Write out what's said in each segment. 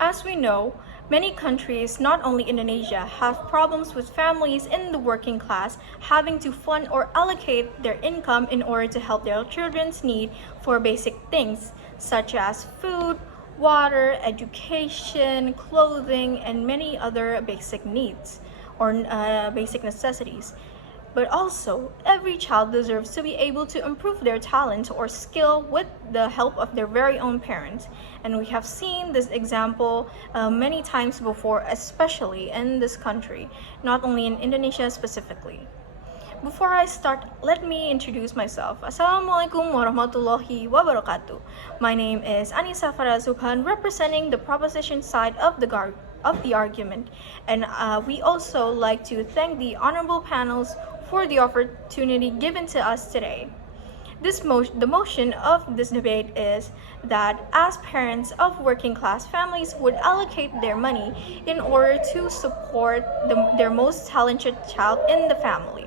As we know, many countries, not only Indonesia, have problems with families in the working class having to fund or allocate their income in order to help their children's need for basic things such as food, water, education, clothing, and many other basic needs or basic necessities. But also, every child deserves to be able to improve their talent or skill with the help of their very own parents. And we have seen this example many times before, especially in this country, not only in Indonesia specifically. Before I start, let me introduce myself. Assalamualaikum warahmatullahi wabarakatuh. My name is Annisa Subhan, representing the proposition side of the argument, and we also like to thank the honorable panels for the opportunity given to us today. The motion of this debate is that as parents of working class families would allocate their money in order to support their most talented child in the family.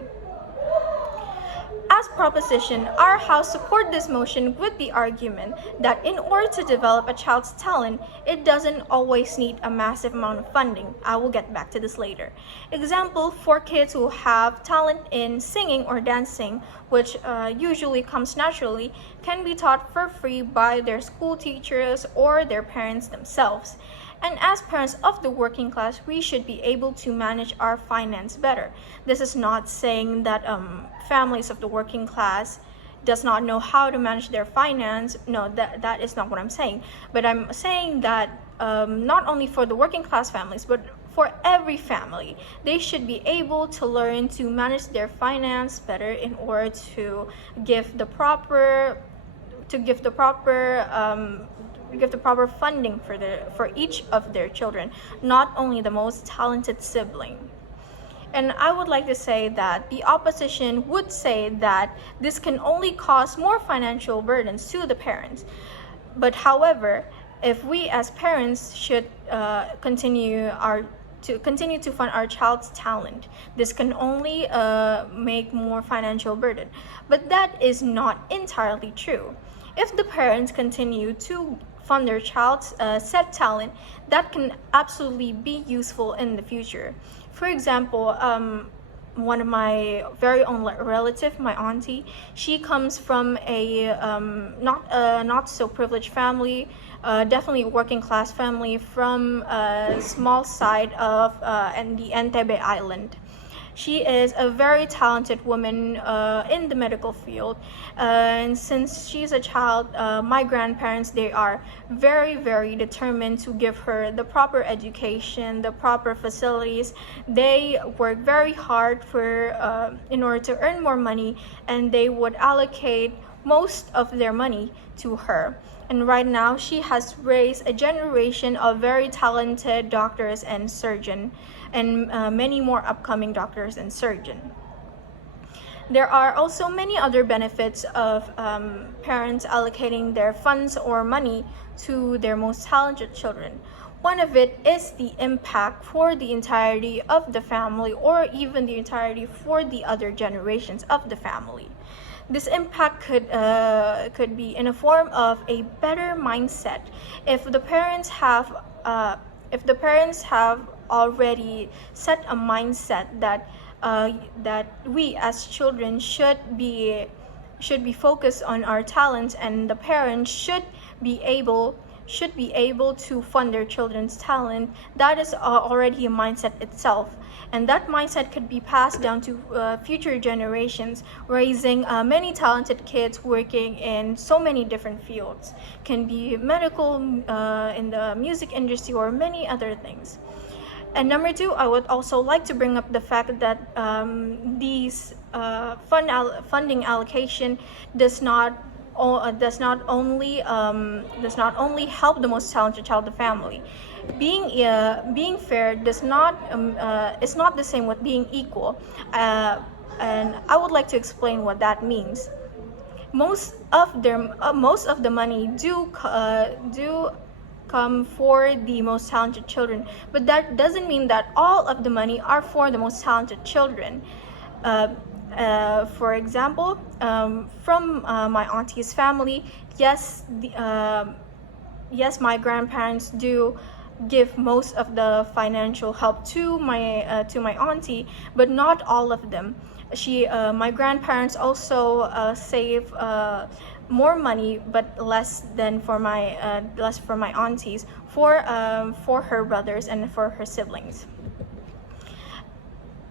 As proposition, our House support this motion with the argument that in order to develop a child's talent, it doesn't always need a massive amount of funding. I will get back to this later. Example, for kids who have talent in singing or dancing, which usually comes naturally, can be taught for free by their school teachers or their parents themselves. And as parents of the working class, we should be able to manage our finance better. This is not saying that families of the working class does not know how to manage their finance. No, that is not what I'm saying. But I'm saying that not only for the working class families, but for every family, they should be able to learn to manage their finance better in order to give the proper funding for each of their children, not only the most talented sibling. And I would like to say that the opposition would say that this can only cause more financial burdens to the parents. But however, if we as parents should continue to fund our child's talent, this can only make more financial burden. But that is not entirely true. If the parents continue to fund their child's said talent, that can absolutely be useful in the future. For example, one of my very own relative, my auntie, she comes from a not so privileged family, definitely a working class family from a small side of the Entebbe Island. She is a very talented woman in the medical field, and since she's a child, my grandparents, they are very, very determined to give her the proper education, the proper facilities. They work very hard in order to earn more money, and they would allocate most of their money to her. And right now, she has raised a generation of very talented doctors and surgeons, and many more upcoming doctors and surgeons. There are also many other benefits of parents allocating their funds or money to their most talented children. One of it is the impact for the entirety of the family, or even the entirety for the other generations of the family. This impact could be in a form of a better mindset. If the parents have already set a mindset that we as children should be focused on our talents, and the parents should be able to fund their children's talent, that is already a mindset itself. And that mindset could be passed down to future generations, raising many talented kids working in so many different fields. Can be medical, in the music industry, or many other things. And number two, I would also like to bring up the fact that these funding allocation does not only help the most talented child of the family. Being fair is not the same with being equal, and I would like to explain what that means. Most of the money do come for the most talented children, but that doesn't mean that all of the money are for the most talented children. For example, from my auntie's family, yes, my grandparents do give most of the financial help to my auntie, but not all of them. My grandparents also save more money, but less for my aunties, for her brothers and for her siblings.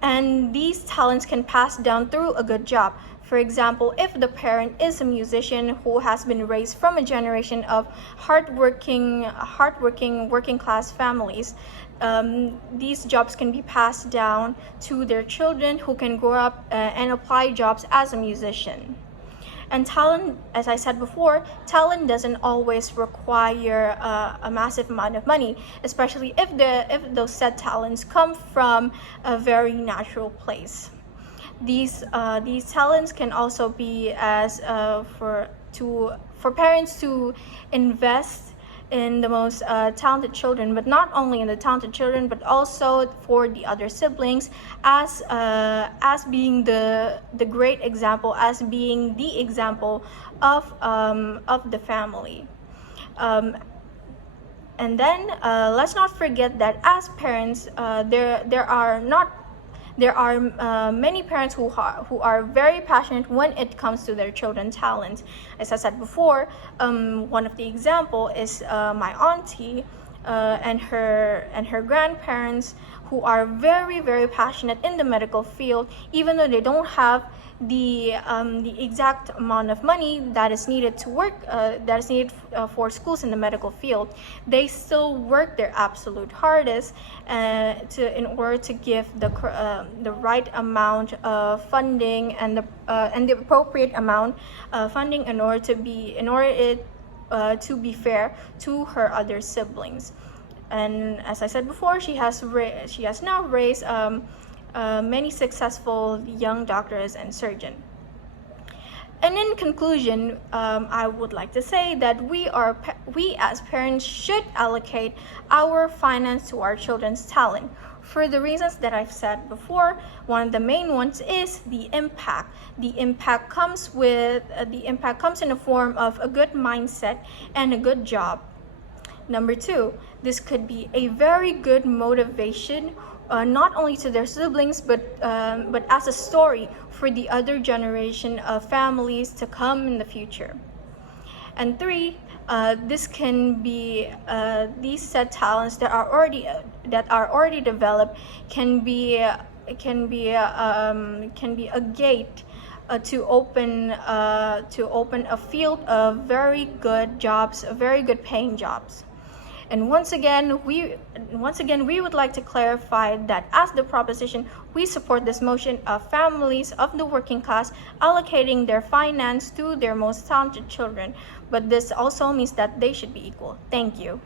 And these talents can pass down through a good job. For example, if the parent is a musician who has been raised from a generation of hardworking working class families, these jobs can be passed down to their children, who can grow up and apply jobs as a musician. And talent, as I said before, talent doesn't always require a massive amount of money, especially if those said talents come from a very natural place. These talents can also be for parents to invest in the most talented children, but not only in the talented children, but also for the other siblings, as being the great example, as being the example of the family. And then let's not forget that as parents, there are many parents who are very passionate when it comes to their children's talent. As I said before, one of the example is my auntie and her grandparents, who are very, very passionate in the medical field, even though they don't have the exact amount of money that is needed to work for schools in the medical field. They still work their absolute hardest in order to give the right amount of funding and the appropriate amount of funding in order to be fair to her other siblings. And as I said before, she has now raised many successful young doctors and surgeons. And in conclusion, I would like to say that we as parents should allocate our finance to our children's talent. For the reasons that I've said before, one of the main ones is the impact. The impact comes in the form of a good mindset and a good job. Number 2, this could be a very good motivation, not only to their siblings, but as a story for the other generation of families to come in the future. And 3, this can be these said talents that are already developed can be a gate to open a field of very good jobs, very good paying jobs. And once again, we would like to clarify that as the proposition, we support this motion of families of the working class allocating their finance to their most talented children. But this also means that they should be equal. Thank you.